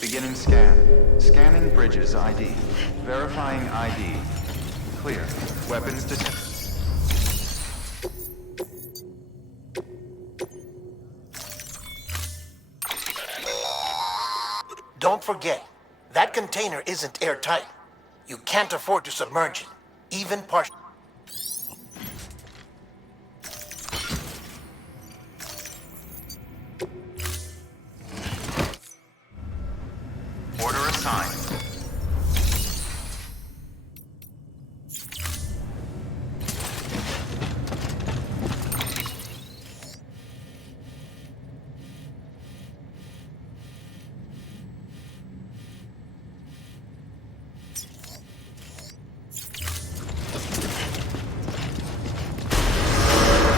Beginning scan. Scanning bridges ID. Verifying ID. Clear. Weapons detected. Don't forget, that container isn't airtight. You can't afford to submerge it, even partially. Order assigned.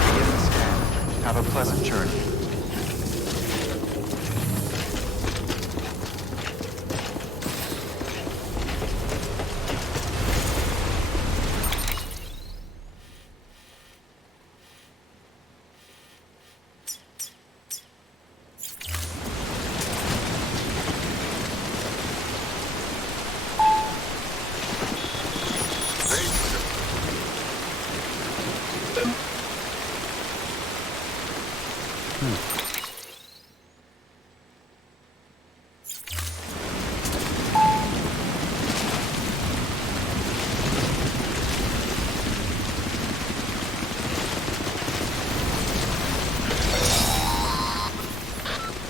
Beginning scan. Have a pleasant journey.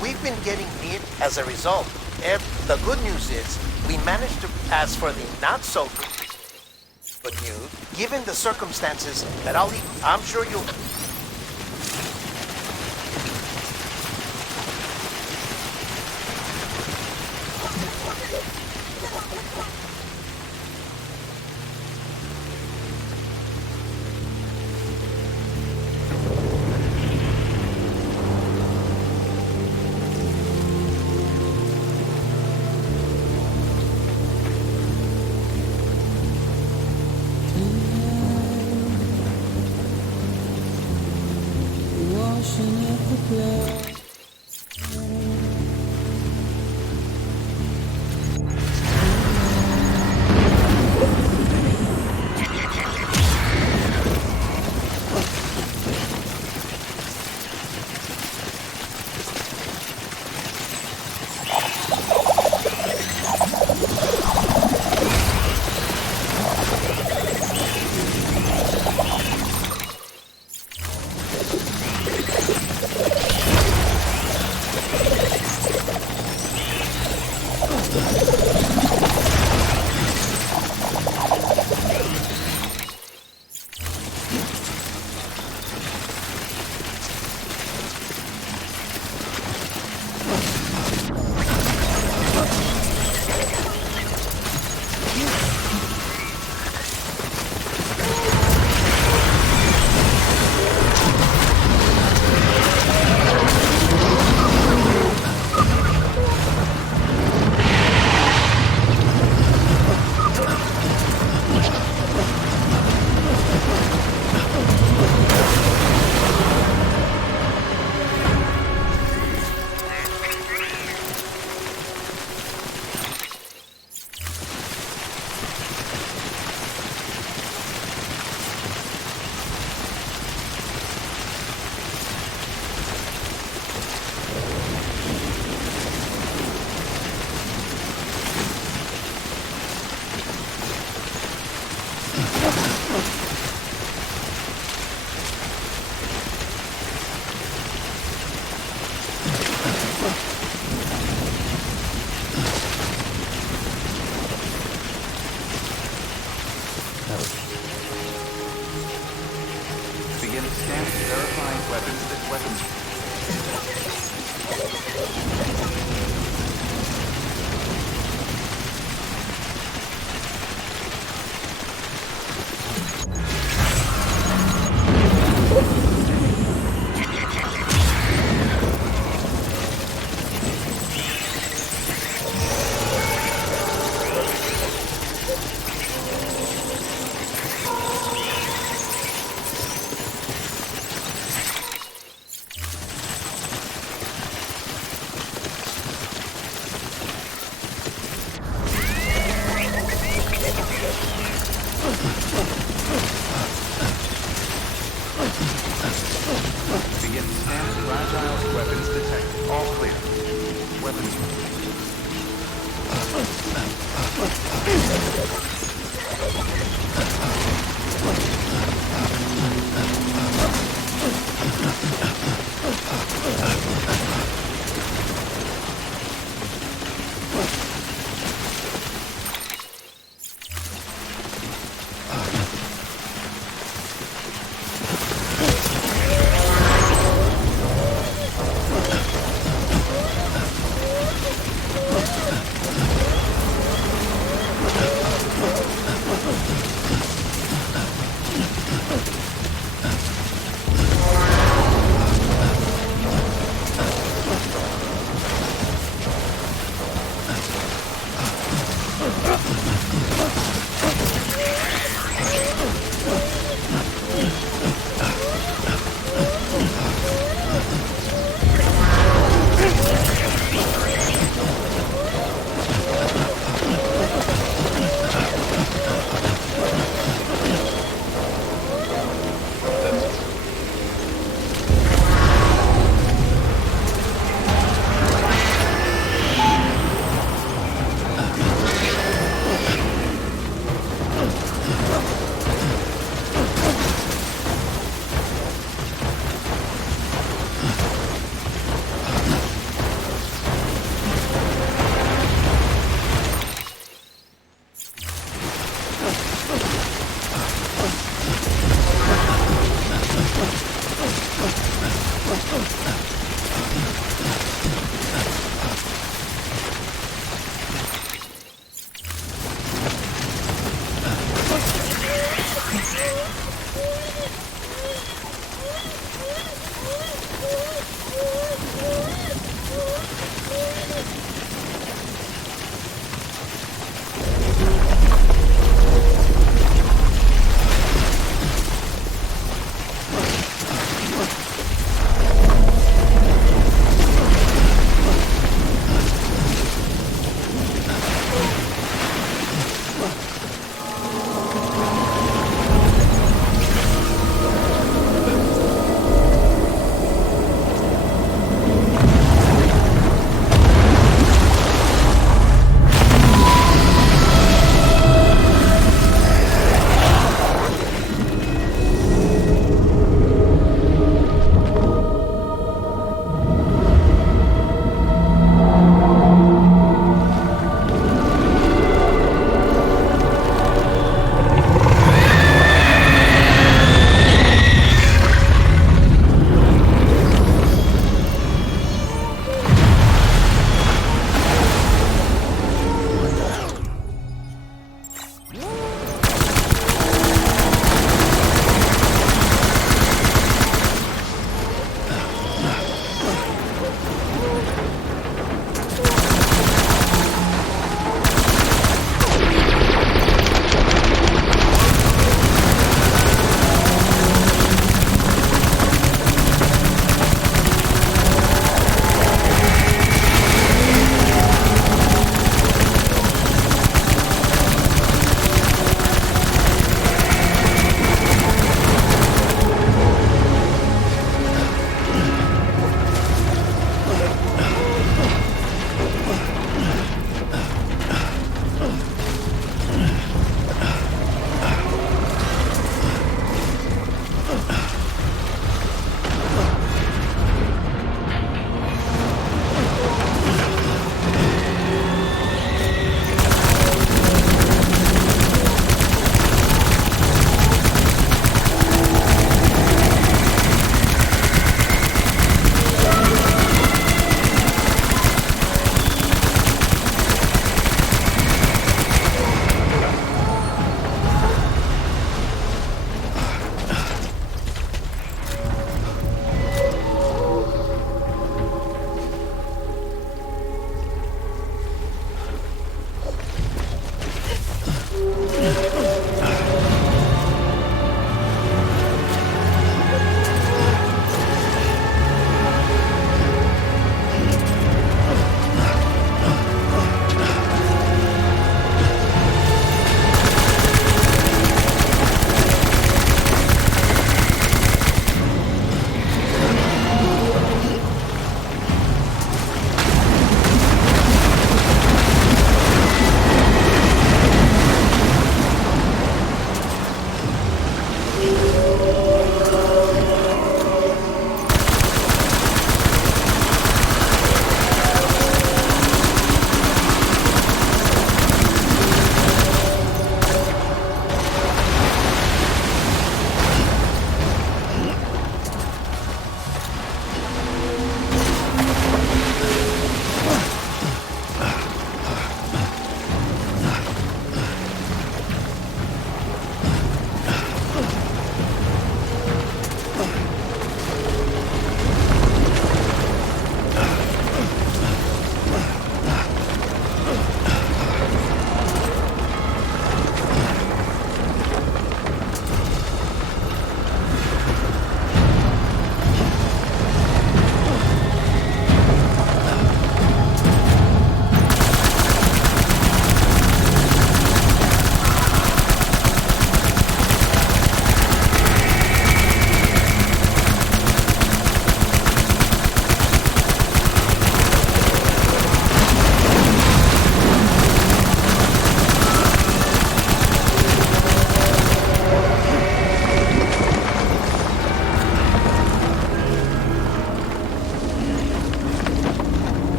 We've been getting near as a result. The good news is, we managed to pass for the not so good news. Given the circumstances that I'm sure you'll...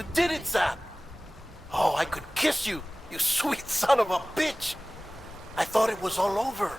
You did it, Sam! Oh, I could kiss you, you sweet son of a bitch! I thought it was all over.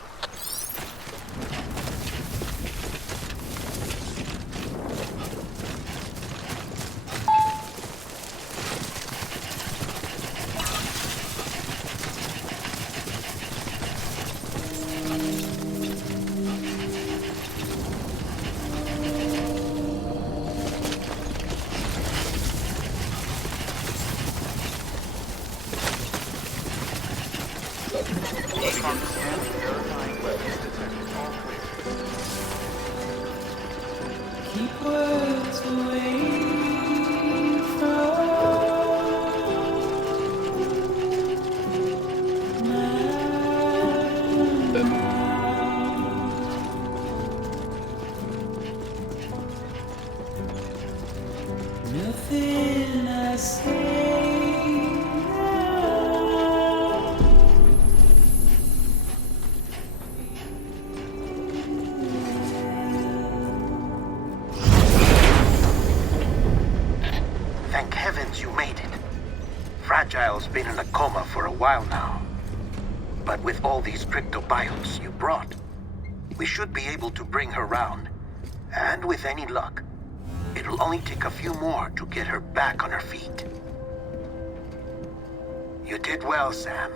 Fragile's been in a coma for a while now. But with all these cryptobiotes you brought, we should be able to bring her round. And with any luck, it'll only take a few more to get her back on her feet. You did well, Sam.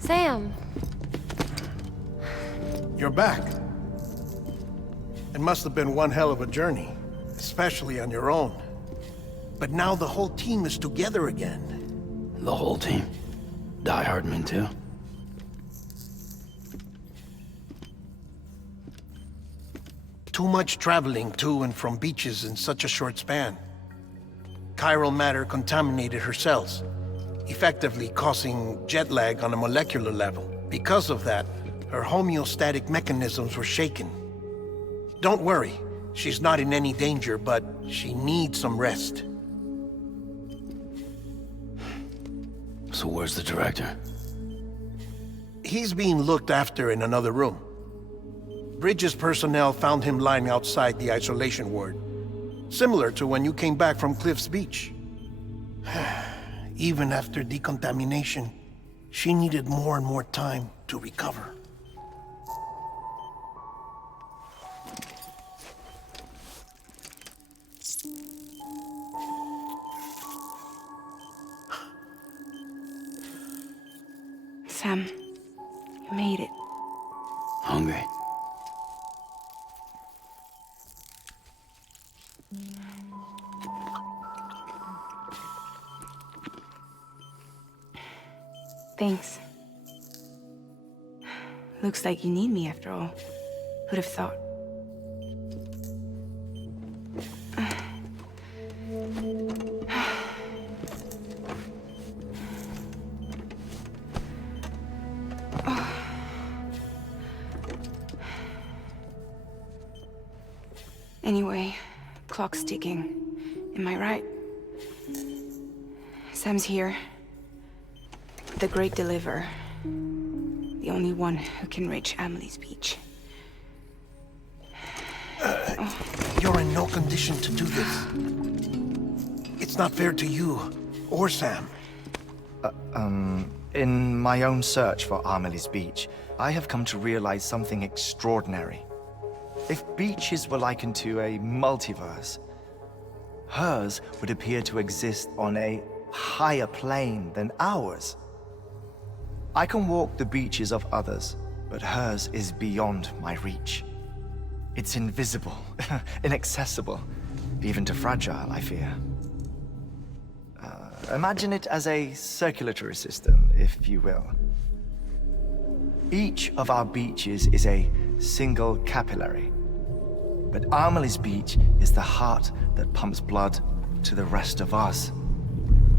Sam. You're back. It must have been one hell of a journey, especially on your own. But now the whole team is together again. The whole team? Die Hardman too? Too much traveling to and from beaches in such a short span. Chiral matter contaminated her cells, effectively causing jet lag on a molecular level. Because of that, her homeostatic mechanisms were shaken. Don't worry, she's not in any danger, but she needs some rest. So where's the director? He's being looked after in another room. Bridges personnel found him lying outside the isolation ward, similar to when you came back from Cliff's Beach. Even after decontamination, she needed more and more time to recover. Sam, you made it. Hungry? Thanks. Looks like you need me after all. Who'd have thought? Anyway, clock's ticking. Am I right? Sam's here. The Great Deliverer. The only one who can reach Amelie's Beach. You're in no condition to do this. It's not fair to you, or Sam. In my own search for Amelie's Beach, I have come to realize something extraordinary. If beaches were likened to a multiverse, hers would appear to exist on a higher plane than ours. I can walk the beaches of others, but hers is beyond my reach. It's invisible, inaccessible, even to Fragile, I fear. Imagine it as a circulatory system, if you will. Each of our beaches is a single capillary. But Amelie's Beach is the heart that pumps blood to the rest of us.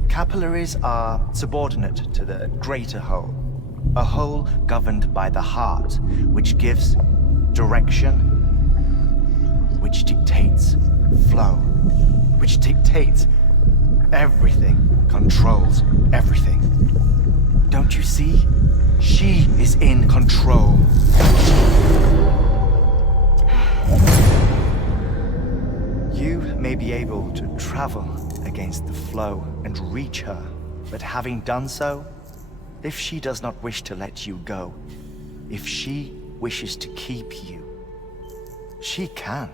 Capillaries are subordinate to the greater whole. A whole governed by the heart, which gives direction, which dictates flow, which dictates everything, controls everything. Don't you see? She is in control. You may be able to travel against the flow and reach her, but having done so, if she does not wish to let you go, if she wishes to keep you, she can.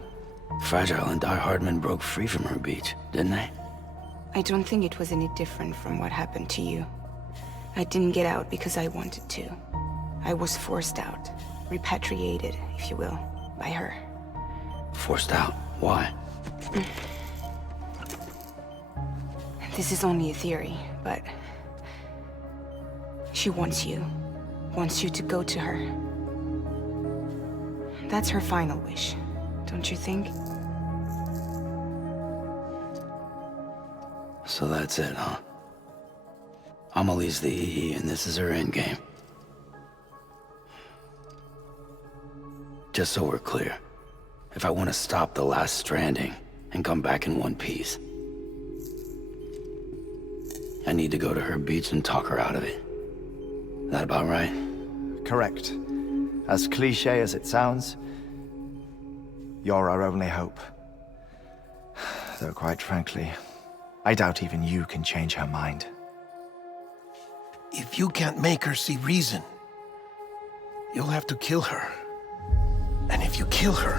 Fragile and Die Hardman broke free from her beach, didn't they? I don't think it was any different from what happened to you. I didn't get out because I wanted to. I was forced out. Repatriated, if you will, by her. Forced out? Why? This is only a theory, but... she wants you. Wants you to go to her. That's her final wish, don't you think? So that's it, huh? Amelie's the EE, and this is her endgame. Just so we're clear, if I want to stop the last Stranding and come back in one piece, I need to go to her beach and talk her out of it. That about right? Correct. As cliche as it sounds, you're our only hope. Though quite frankly, I doubt even you can change her mind. If you can't make her see reason, you'll have to kill her. And if you kill her...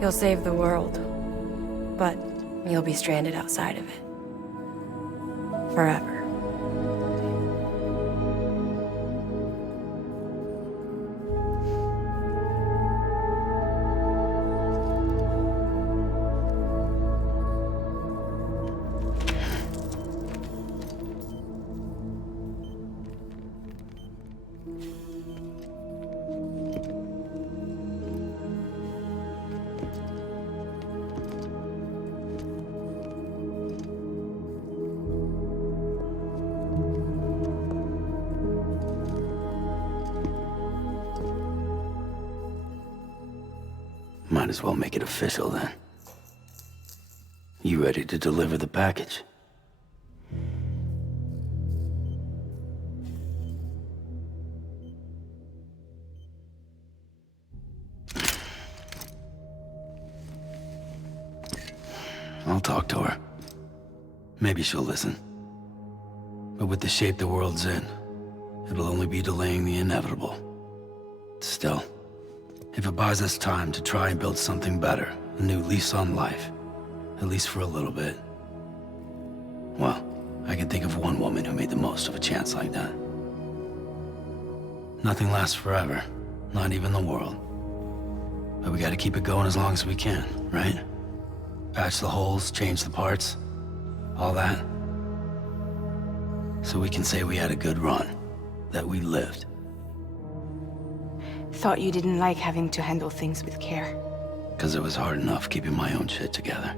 You'll save the world, but you'll be stranded outside of it. Forever. Might as well make it official then. You ready to deliver the package? I'll talk to her. Maybe she'll listen. But with the shape the world's in, it'll only be delaying the inevitable. Still, if it buys us time to try and build something better, a new lease on life, at least for a little bit, well, I can think of one woman who made the most of a chance like that. Nothing lasts forever, not even the world. But we gotta keep it going as long as we can, right? Patch the holes, change the parts, all that. So we can say we had a good run, that we lived. Thought you didn't like having to handle things with care. 'Cause it was hard enough keeping my own shit together.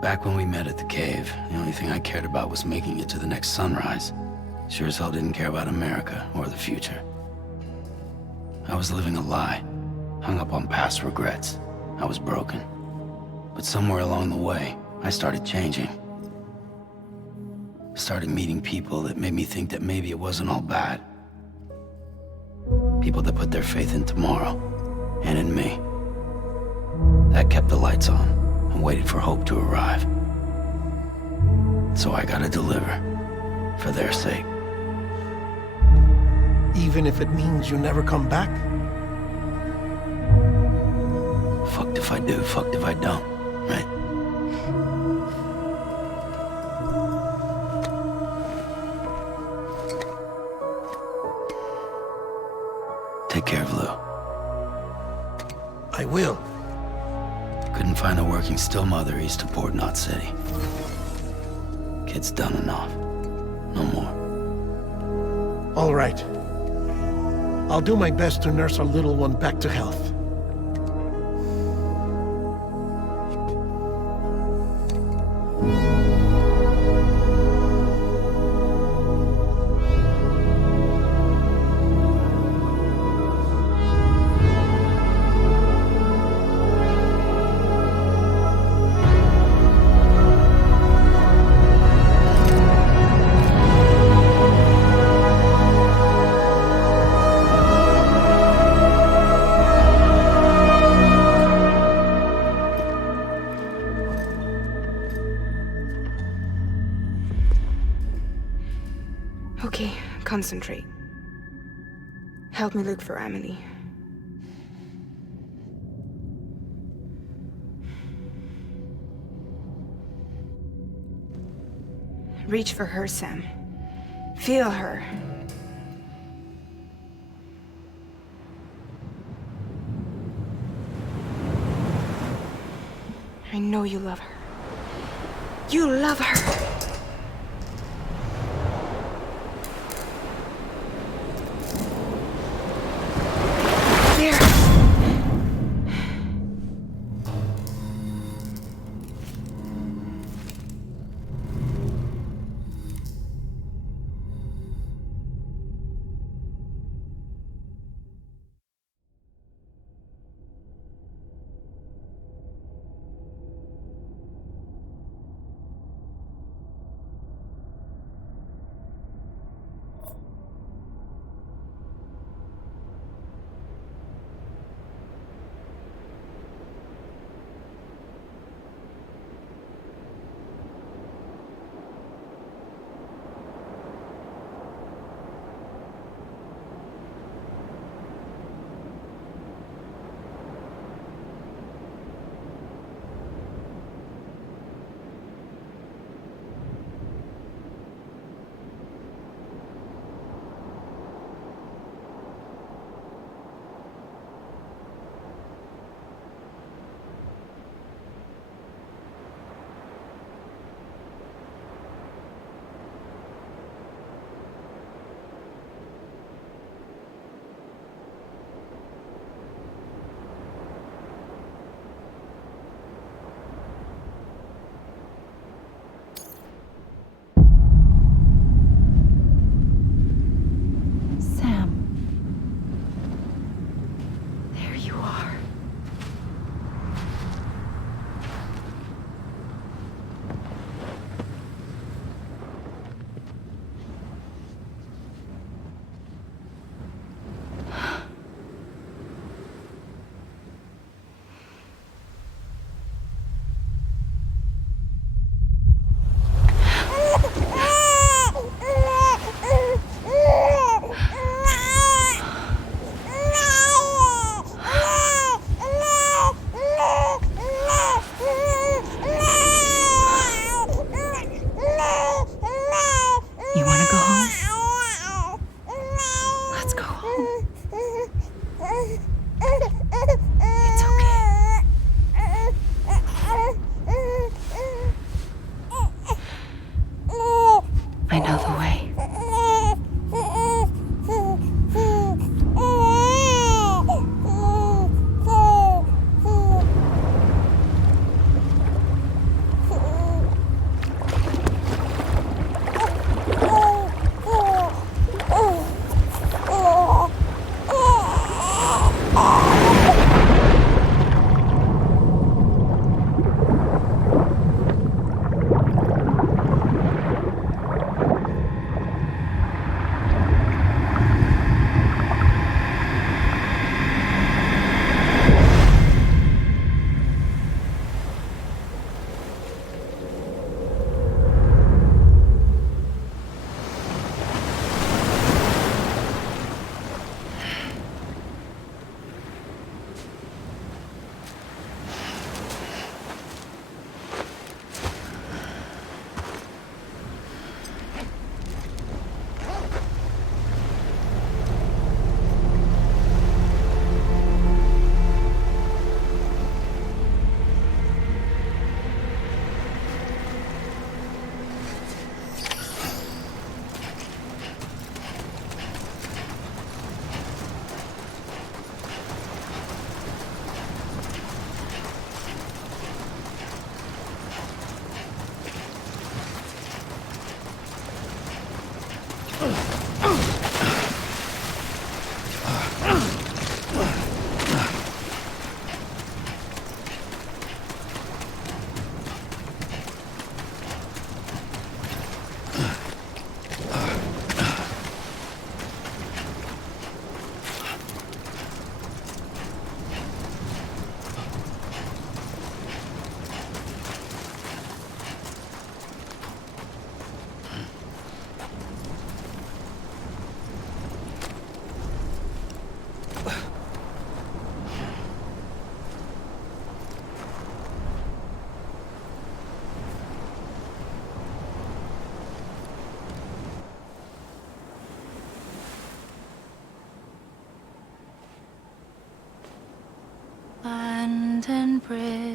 Back when we met at the cave, the only thing I cared about was making it to the next sunrise. Sure as hell didn't care about America or the future. I was living a lie, hung up on past regrets. I was broken. But somewhere along the way, I started changing. Started meeting people that made me think that maybe it wasn't all bad. People that put their faith in tomorrow, and in me. That kept the lights on, and waited for hope to arrive. So I gotta deliver, for their sake. Even if it means you never come back? Fucked if I do, fucked if I don't, right? Take care of Lou. I will. Couldn't find a working still mother east of Port Knot City. Kid's done enough. No more. All right. I'll do my best to nurse our little one back to health. Concentrate. Help me look for Amelie. Reach for her, Sam. Feel her. I know you love her. You love her! There!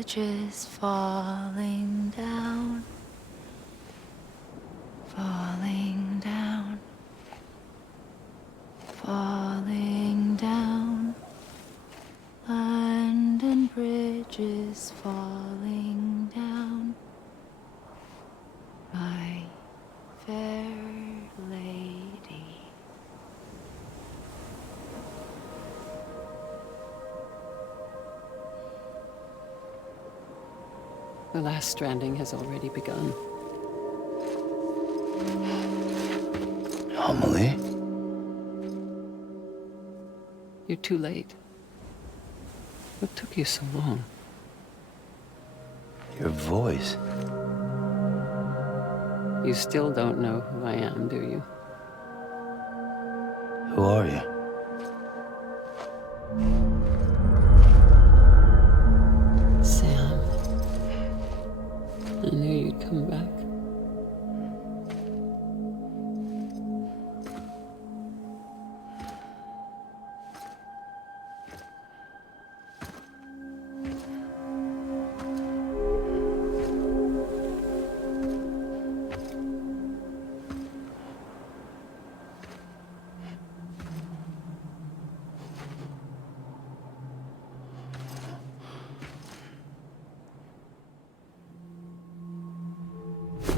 bridges falling down, falling down, falling down. London Bridge is falling down, my fair lady. The last stranding has already begun. Amelie? You're too late. What took you so long? Your voice. You still don't know who I am, do you? Who are you? Sam. I knew you'd come back.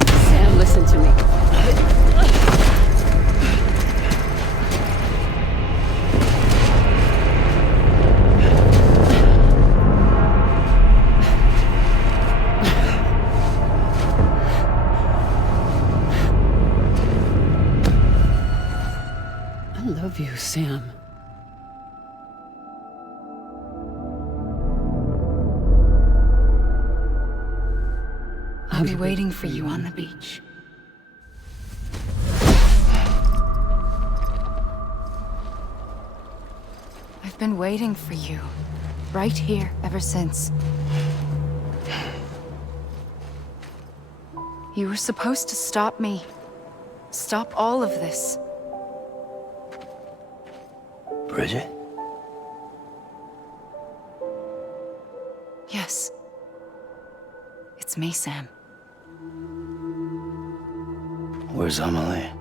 Sam, listen to me. I love you, Sam. I'll be waiting for you on the beach. I've been waiting for you, right here, ever since. You were supposed to stop me. Stop all of this. Bridget? Yes. It's me, Sam. Where's Amelie?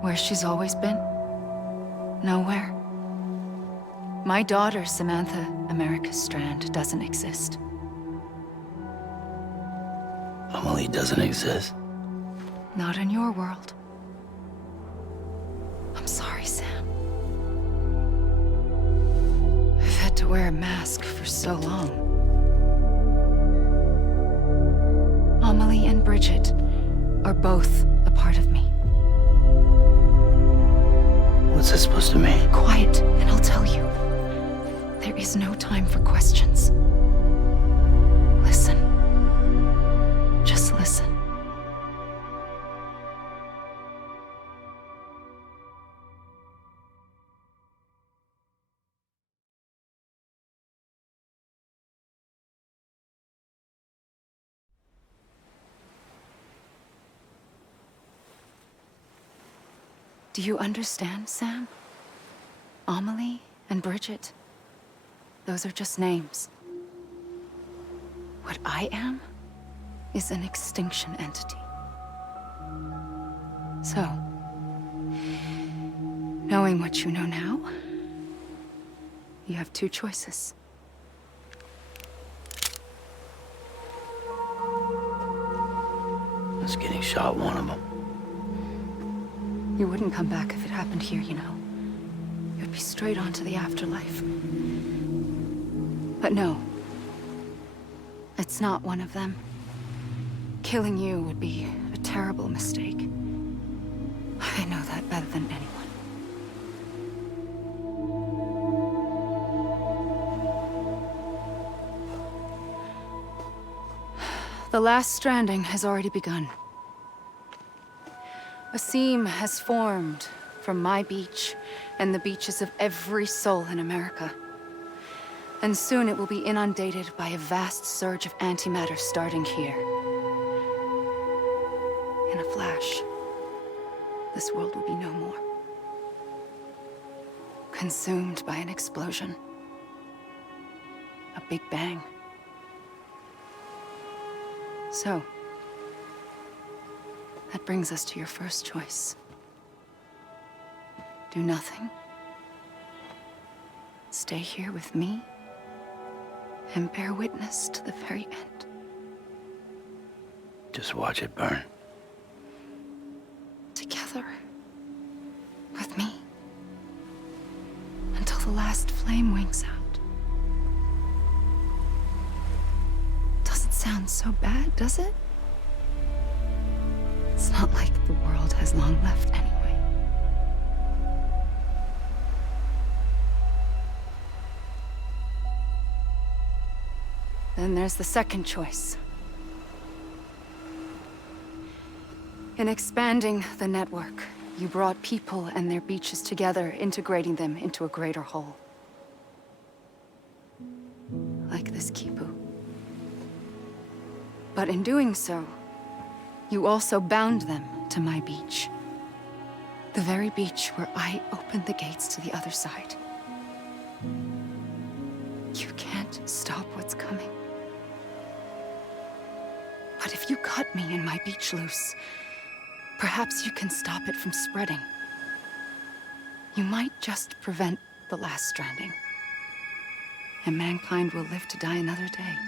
Where she's always been? Nowhere. My daughter, Samantha America Strand, doesn't exist. Amelie doesn't exist. Not in your world. I'm sorry, Sam. I've had to wear a mask for so long. Amelie and Bridget are both a part of me. What's that supposed to mean? Quiet, and I'll tell you. There is no time for questions. Listen. Just listen. Do you understand, Sam? Amelie and Bridget, those are just names. What I am is an extinction entity. So, knowing what you know now, you have two choices. Us getting shot, one of them. You wouldn't come back if it happened here, you know. You'd be straight on to the afterlife. But no. It's not one of them. Killing you would be a terrible mistake. I know that better than anyone. The last stranding has already begun. A seam has formed from my beach and the beaches of every soul in America. And soon it will be inundated by a vast surge of antimatter starting here. In a flash, this world will be no more. Consumed by an explosion. A big bang. So, that brings us to your first choice. Do nothing. Stay here with me and bear witness to the very end. Just watch it burn. Together. With me. Until the last flame winks out. Doesn't sound so bad, does it? It's not like the world has long left anyway. Then there's the second choice. In expanding the network, you brought people and their beaches together, integrating them into a greater whole. Like this Kipu. But in doing so, you also bound them to my beach. The very beach where I opened the gates to the other side. You can't stop what's coming. But if you cut me and my beach loose, perhaps you can stop it from spreading. You might just prevent the last stranding. And mankind will live to die another day.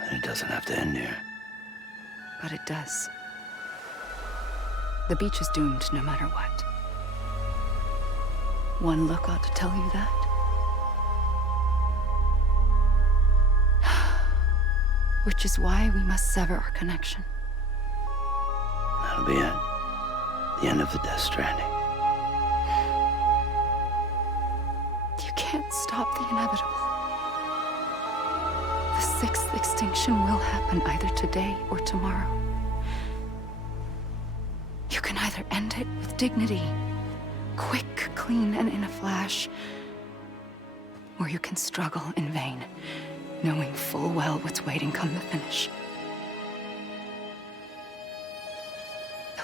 And it doesn't have to end here. But it does. The beach is doomed no matter what. One look ought to tell you that. Which is why we must sever our connection. That'll be it. The end of the Death Stranding. You can't stop the inevitable. The sixth extinction will happen either today or tomorrow. You can either end it with dignity, quick, clean, and in a flash, or you can struggle in vain, knowing full well what's waiting come the finish.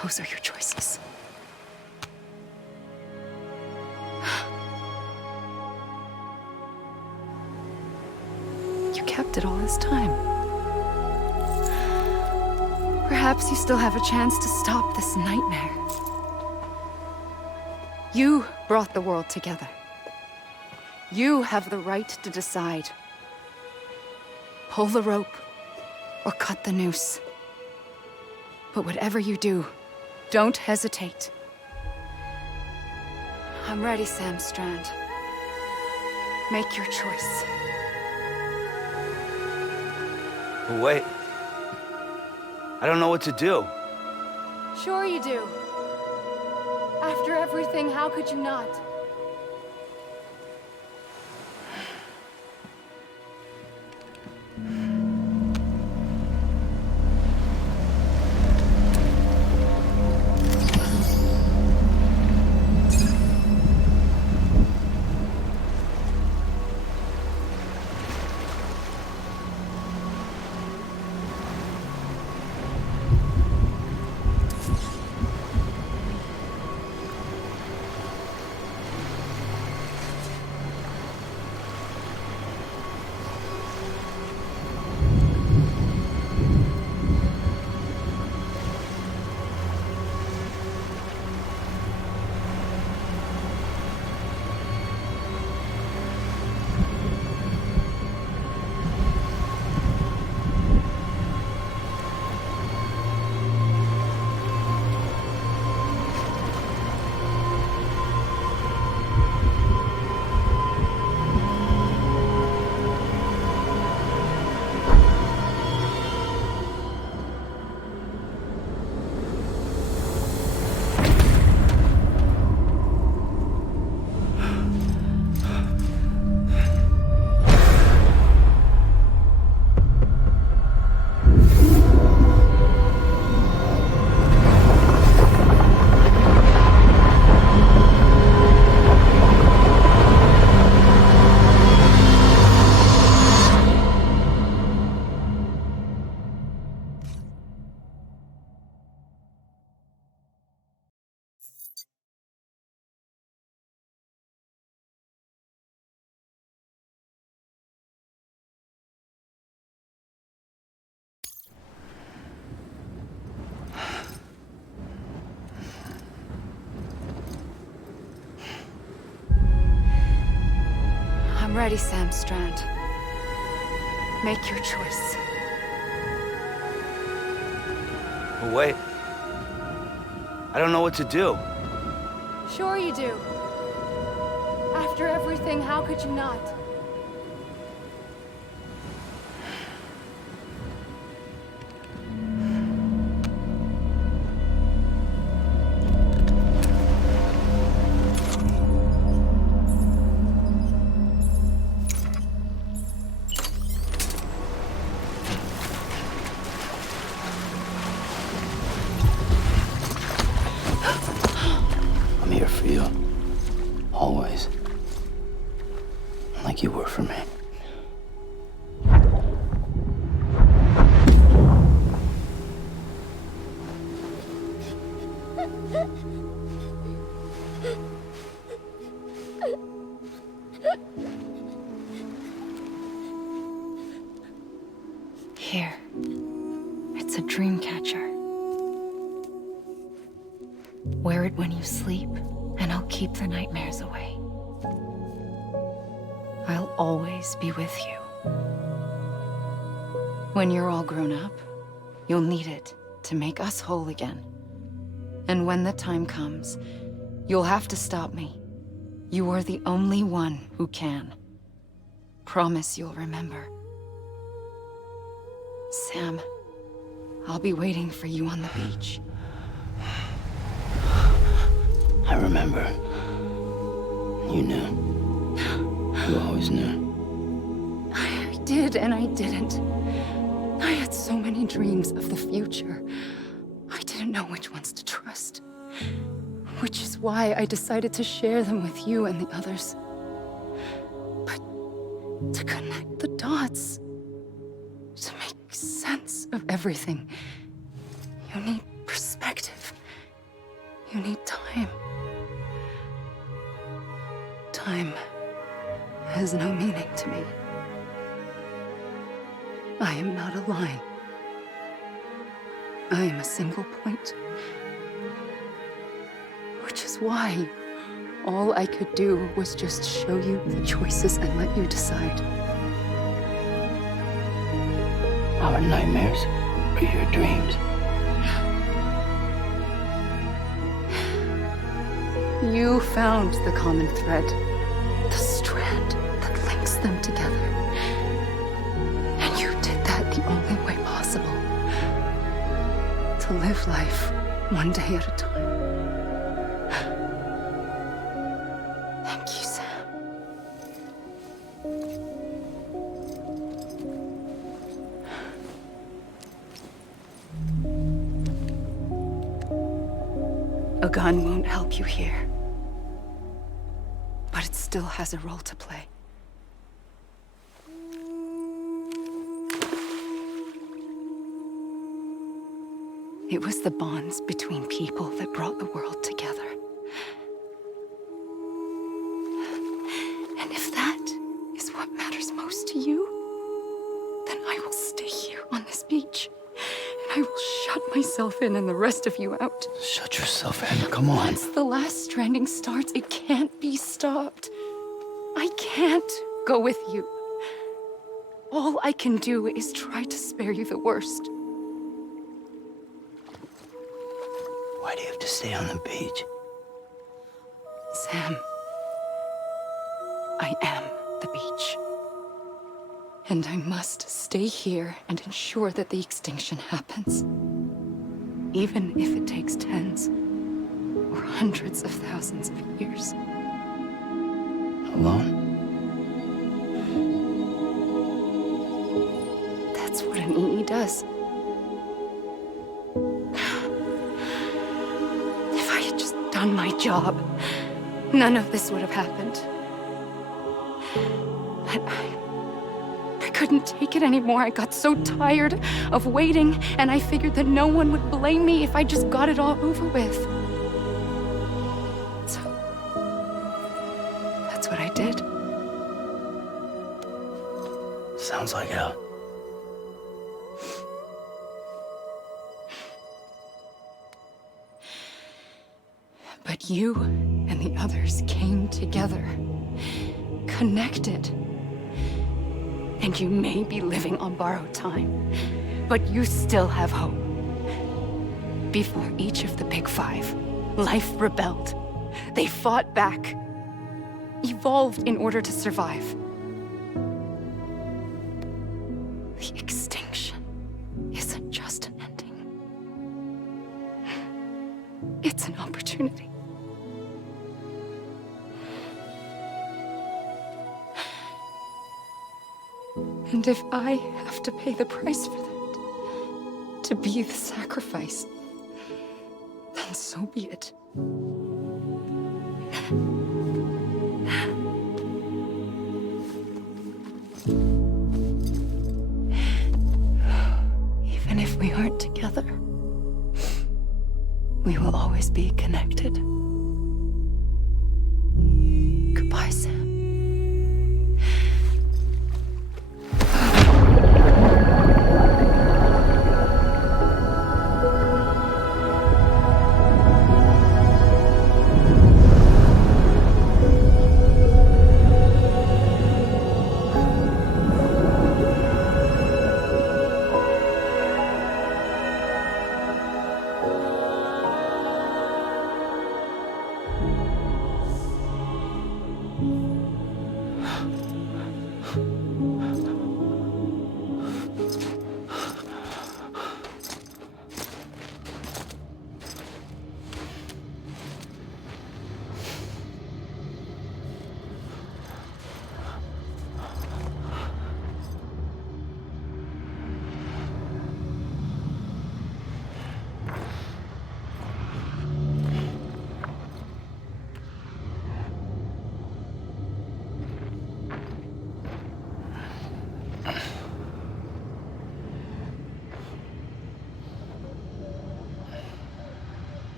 Those are your choices. You kept it all this time. Perhaps you still have a chance to stop this nightmare. You brought the world together. You have the right to decide. Pull the rope, or cut the noose. But whatever you do, don't hesitate. I'm ready, Sam Strand. Make your choice. Wait. I don't know what to do. Sure you do. After everything, how could you not? ready, Sam Strand. Make your choice. But wait. I don't know what to do. Sure you do. After everything, how could you not? I'm here for you. Always. Like you were for me. Here. It's a dream catcher. Wear it when you sleep, and I'll keep the nightmares away. I'll always be with you. When you're all grown up, you'll need it to make us whole again. And when the time comes, you'll have to stop me. You are the only one who can. Promise you'll remember. Sam, I'll be waiting for you on the beach. I remember. You knew. You always knew. I did and I didn't. I had so many dreams of the future. I didn't know which ones to trust. Which is why I decided to share them with you and the others. But to connect the dots, to make sense of everything, you need perspective. You need time. Time has no meaning to me. I am not a line. I am a single point. Which is why all I could do was just show you the choices and let you decide. Our nightmares are your dreams. You found the common thread, the strand that links them together. And you did that the only way possible. To live life one day at a time. Thank you, Sam. A gun won't help you here. But it still has a role to play. It was the bonds between people that brought the world together. And if that is what matters most to you, then I will stay here on this beach. And I will shut myself in and the rest of you out. Shut yourself in. Come on. Once the last stranding starts, it can't be stopped. I can't go with you. All I can do is try to spare you the worst. Why do you have to stay on the beach? Sam, I am the beach. And I must stay here and ensure that the extinction happens. Even if it takes tens or hundreds of thousands of years. Alone? That's what an EE does. If I had just done my job, none of this would have happened. But I couldn't take it anymore. I got so tired of waiting, and I figured that no one would blame me if I just got it all over with. So, that's what I did. Sounds like hell. But you and the others came together, connected, And you may be living on borrowed time, but you still have hope. Before each of the Big Five, life rebelled. They fought back, evolved in order to survive. The extinction isn't just an ending. It's an opportunity. And if I have to pay the price for that, to be the sacrifice, then so be it. Even if we aren't together, we will always be connected. Goodbye, Sam.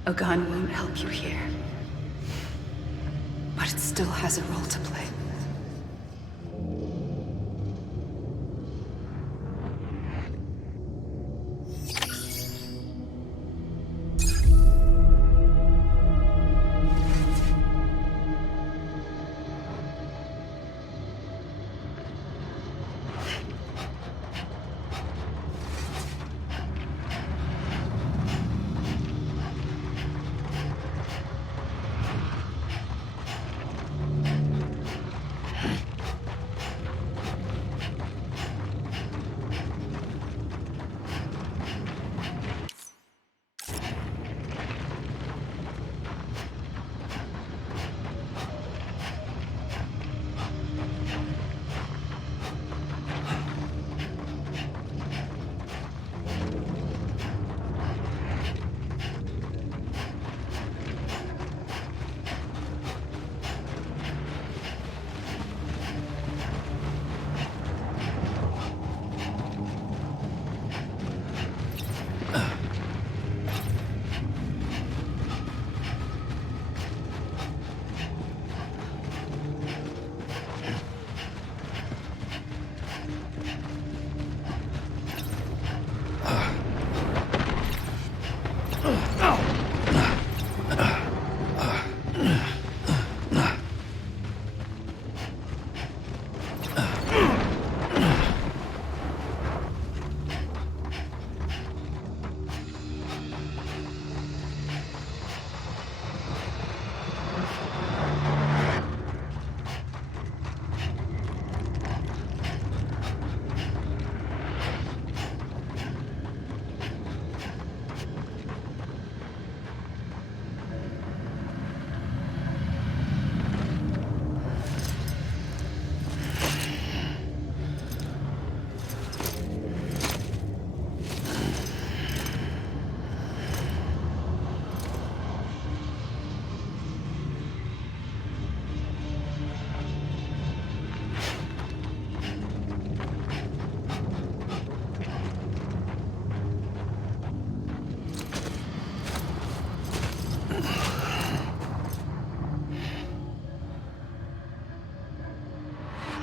A gun won't help you here, but it still has a role to play.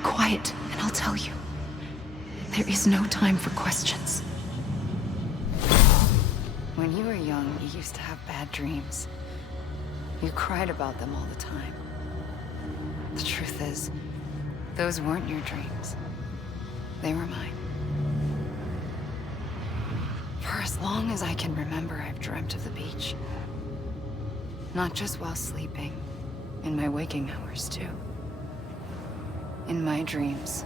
Quiet, and I'll tell you. There is no time for questions. When you were young, you used to have bad dreams. You cried about them all the time. The truth is, those weren't your dreams. They were mine. For as long as I can remember, I've dreamt of the beach. Not just while sleeping, in my waking hours too. In my dreams,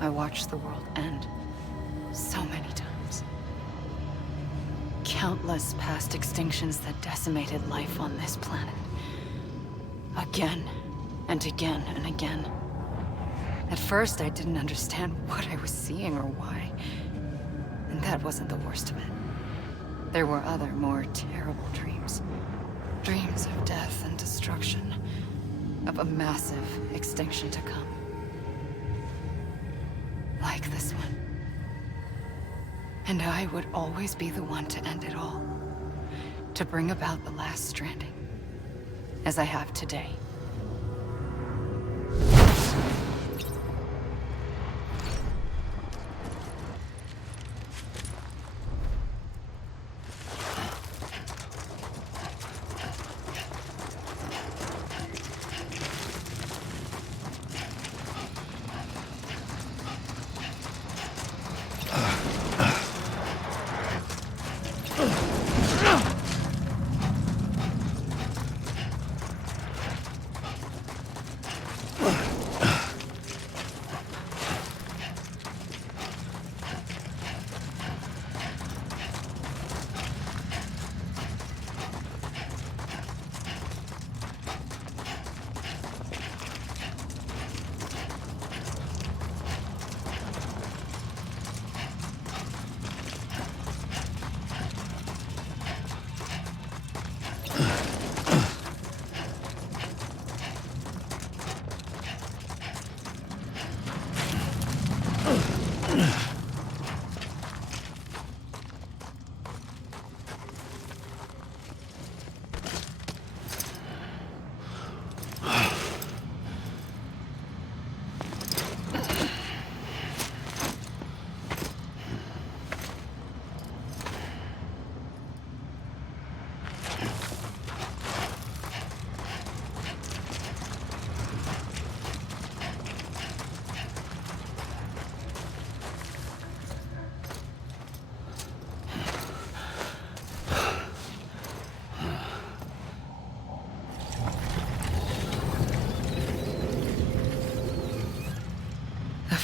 I watched the world end so many times. Countless past extinctions that decimated life on this planet. Again, and again, and again. At first, I didn't understand what I was seeing or why. And that wasn't the worst of it. There were other, more terrible dreams. Dreams of death and destruction. Of a massive extinction to come. Like this one. And I would always be the one to end it all. To bring about the last stranding. As I have today.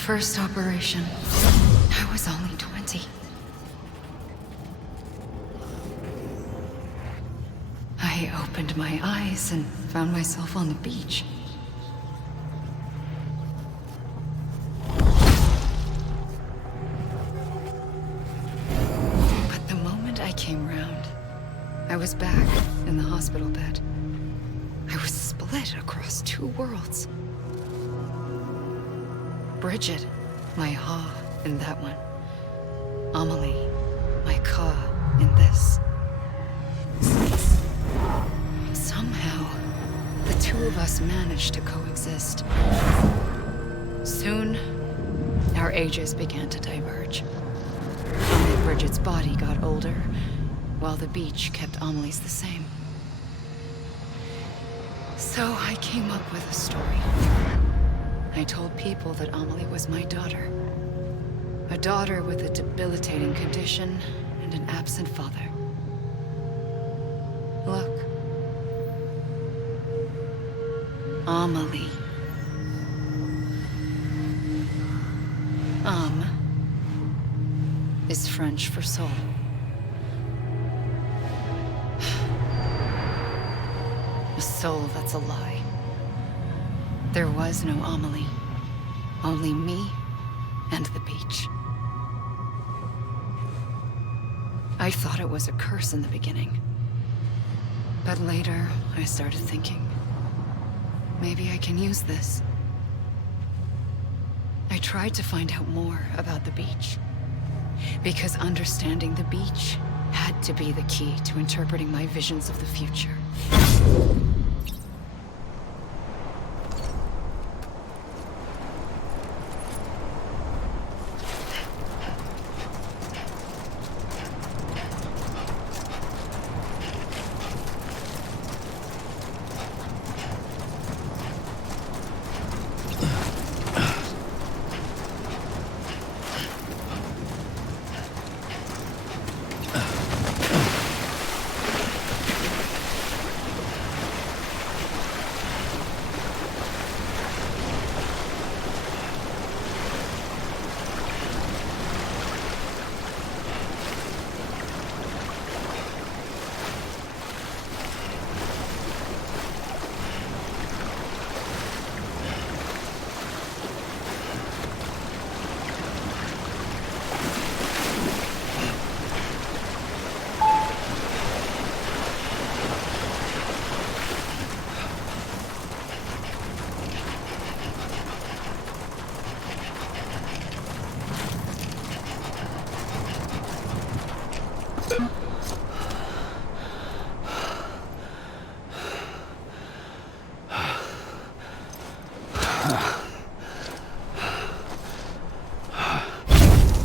First operation, I was only 20. I opened my eyes and found myself on the beach. But the moment I came round, I was back in the hospital bed. I was split across two worlds. Bridget, my Ha in that one. Amelie, my Ka in this. Somehow, the two of us managed to coexist. Soon, our ages began to diverge. Only Bridget's body got older, while the beach kept Amelie's the same. So I came up with a story. I told people that Amelie was my daughter. A daughter with a debilitating condition and an absent father. Look. Amelie. Âme is French for soul. A soul that's a lie. There was no Amelie. Only me and the beach. I thought it was a curse in the beginning. But later, I started thinking, maybe I can use this. I tried to find out more about the beach. Because understanding the beach had to be the key to interpreting my visions of the future.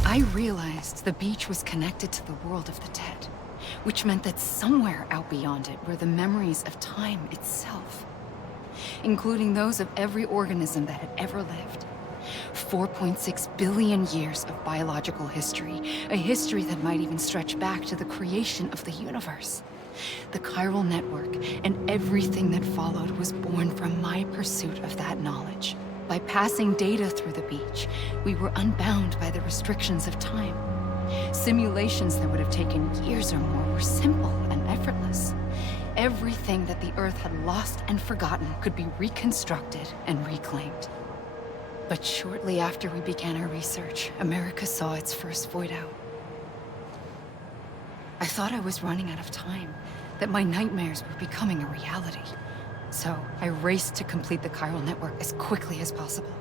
I realized the beach was connected to the world of the dead, which meant that somewhere out beyond it were the memories of time itself, including those of every organism that had ever lived. 4.6 billion years of biological history, a history that might even stretch back to the creation of the universe. The chiral network and everything that followed was born from my pursuit of that knowledge. By passing data through the beach, we were unbound by the restrictions of time. Simulations that would have taken years or more were simple and effortless. Everything that the Earth had lost and forgotten could be reconstructed and reclaimed. But shortly after we began our research, America saw its first void out. I thought I was running out of time, that my nightmares were becoming a reality. So I raced to complete the chiral network as quickly as possible.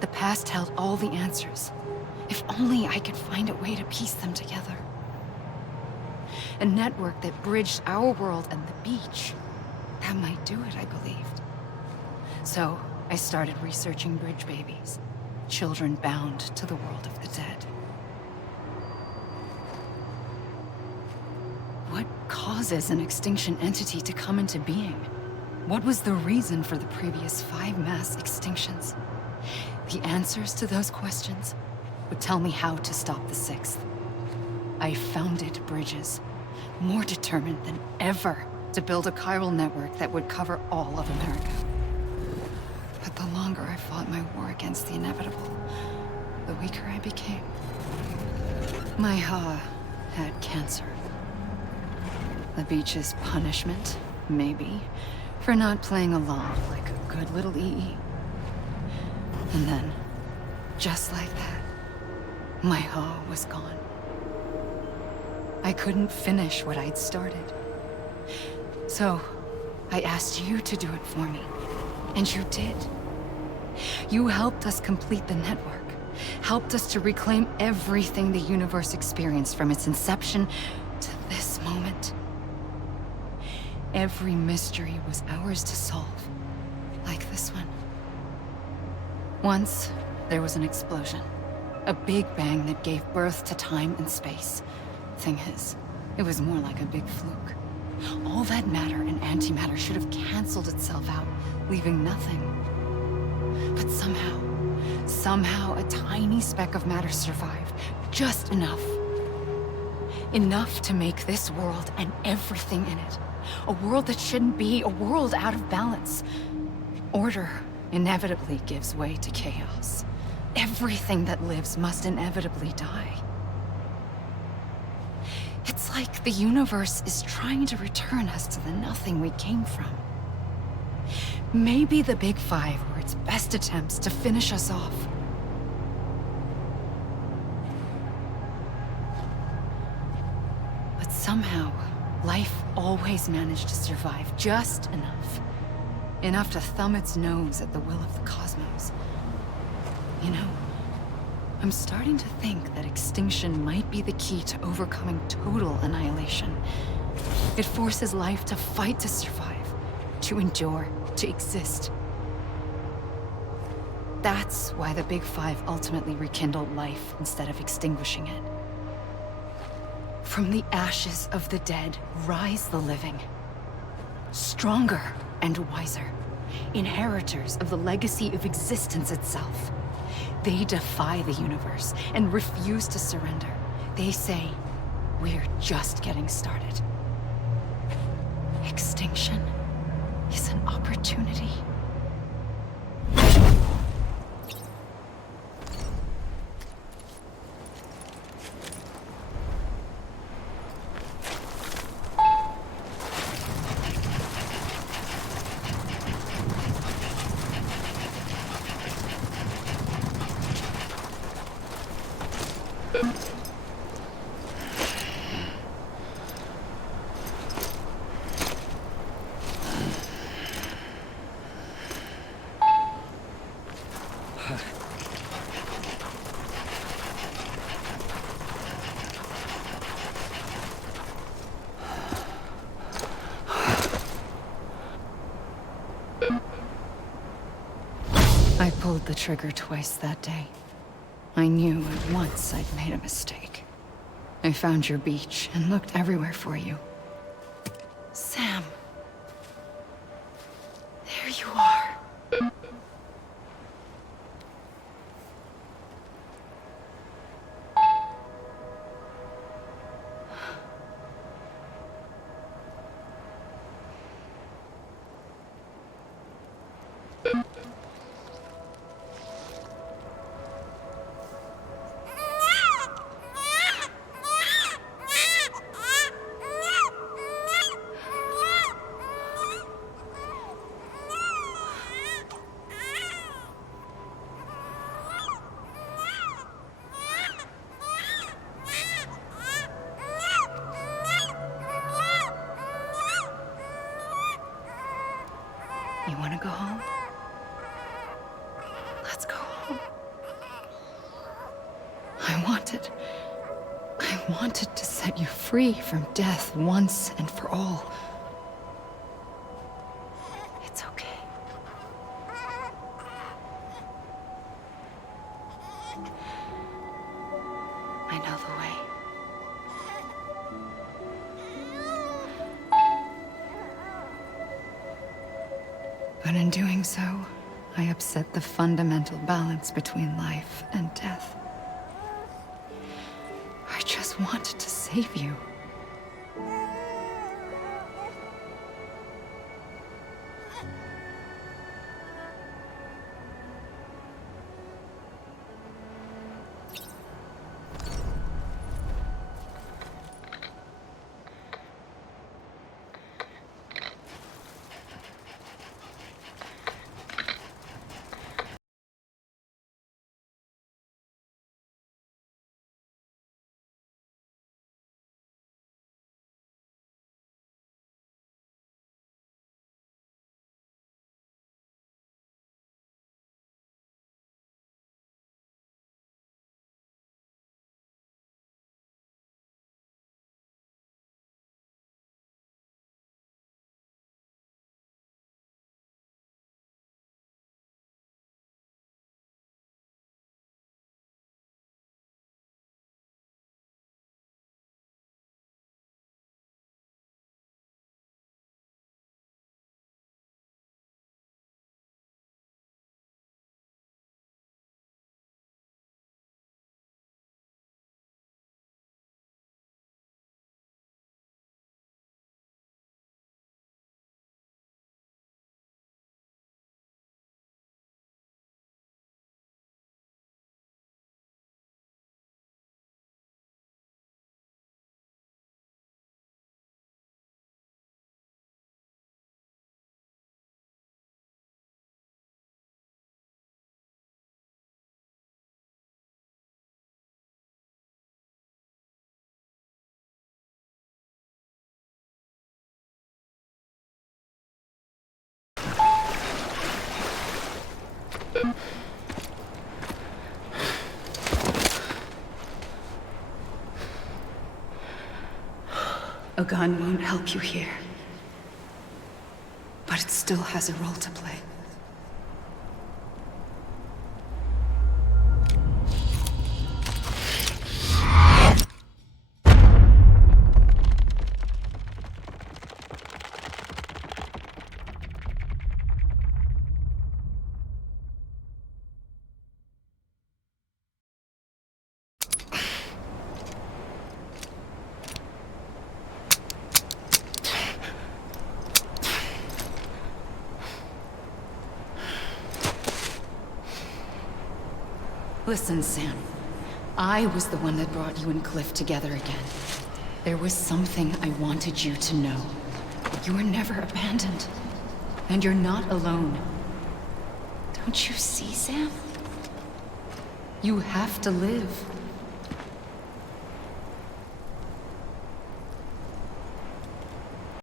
The past held all the answers. If only I could find a way to piece them together. A network that bridged our world and the beach. That might do it, I believed. So I started researching bridge babies, children bound to the world of the dead. What causes an extinction entity to come into being? What was the reason for the previous 5 mass extinctions? The answers to those questions would tell me how to stop the 6th. I founded bridges, more determined than ever to build a chiral network that would cover all of America. But the longer I fought my war against the inevitable, the weaker I became. My Ha had cancer. The beach's punishment, maybe, for not playing along like a good little EE. And then, just like that, my Ha was gone. I couldn't finish what I'd started. So, I asked you to do it for me, and you did. You helped us complete the network, helped us to reclaim everything the universe experienced from its inception to this moment. Every mystery was ours to solve, like this one. Once, there was an explosion. A big bang that gave birth to time and space. Thing is, it was more like a big fluke. All that matter and antimatter should have canceled itself out, leaving nothing. But somehow a tiny speck of matter survived. Just enough. Enough to make this world and everything in it. A world that shouldn't be, a world out of balance. Order inevitably gives way to chaos. Everything that lives must inevitably die. It's like the universe is trying to return us to the nothing we came from. Maybe the Big Five were its best attempts to finish us off. But somehow, life always managed to survive just enough. Enough to thumb its nose at the will of the cosmos. You know, I'm starting to think that extinction might be the key to overcoming total annihilation. It forces life to fight to survive, to endure, to exist. That's why the Big Five ultimately rekindled life instead of extinguishing it. From the ashes of the dead rise the living. Stronger and wiser. Inheritors of the legacy of existence itself. They defy the universe and refuse to surrender. They say, we're just getting started. Extinction is an opportunity. I pulled the trigger twice that day. I knew at once I'd made a mistake. I found your beach and looked everywhere for you. Sam. There you are. You want to go home? Let's go home. I wanted to set you free from death once and for all. It's okay. I know the way. But in doing so, I upset the fundamental balance between life and death. I just wanted to save you. A gun won't help you here. But it still has a role to play. Listen, Sam. I was the one that brought you and Cliff together again. There was something I wanted you to know. You were never abandoned. And you're not alone. Don't you see, Sam? You have to live.